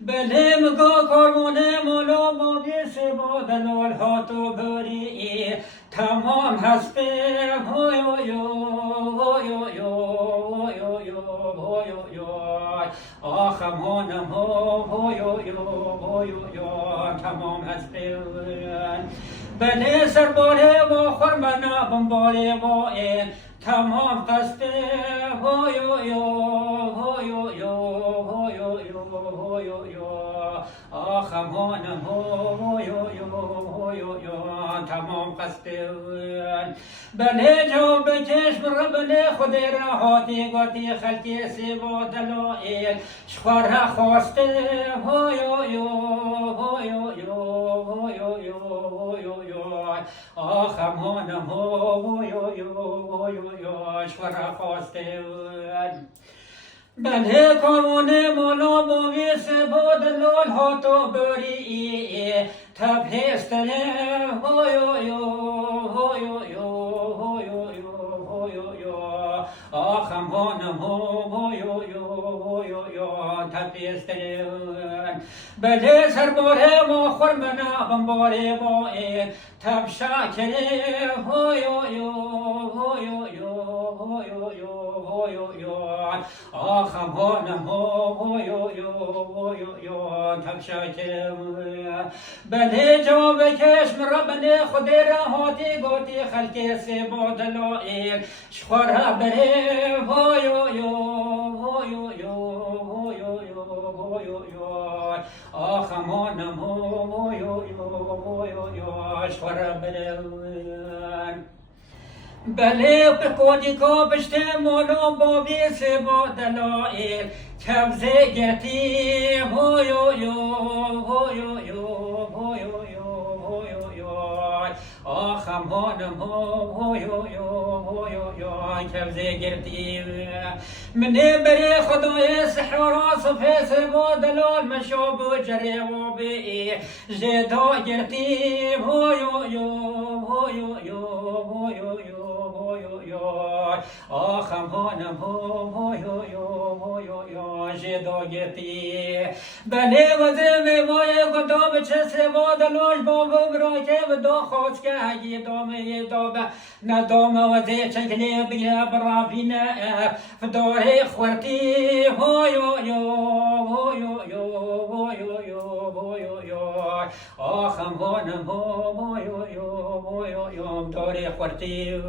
بلیم گا کارمونه مولا مویس با دلال هاتو بری تمام هسته هوی هوی هوی هوی هوی هوی هوی آخمانم هوی هوی هوی هوی تمام هسته بله سرباره و خرمنا بمباره و تمام قصده هوی هوی هوی هوی هوی هوی هوی آخمانم هوی هوی هوی هوی تمام قصده بله جواب چشم رو بله خود راحتی گوتی خلقی سیبا دلائل شخوار خواسته هوی هوی هوی هوی هوی هوی هوی آخمانم هوی هوی هوی هوی شخوار خواسته بله کارونه مولا مویس بود لول هاتو بری تبهستنه هوی هوی هوی هوی هوی هوی هوی آخمانم هوی هوی هوی هوی تبهستنه بله سرباره و خرمنا بمباره با تب شاکره هوی هوی هوی هوی هوی هوی هوی هوی آخمانم هوی هوی هوی هوی تب شاکره بله جواب کشم را بله خود راحتی گوتی خلقی سی با دلائل شخورا بره هوی هوی هوی هوی هوی هوی هوی هوی آخمانم هوی هوی هوی هوی شخورا بره بله بکودی که بشته مولا بابی سی با دلائل کبزه گرتی هوی هوی هوی هوی هوی هوی هوی هوی آخمانم هوی هوی هوی هوی کبزه گرتی منی بری خدای سحورا صفه سی با دلال مشوب و جری و بی جدا گرتی هوی هوی هوی هوی هوی هوی آخمانم هوی هوی هوی هوی جدا گرتی بله وزه وای گدام چسر و دلوش با برا که و دو خواست که هگی دامه دابه ندام وزه چکلی بیا برابینه فداره خورتی هوی هوی هوی هوی هوی هوی هوی هوی آخمانم هوی هوی هوی هوی داره خورتی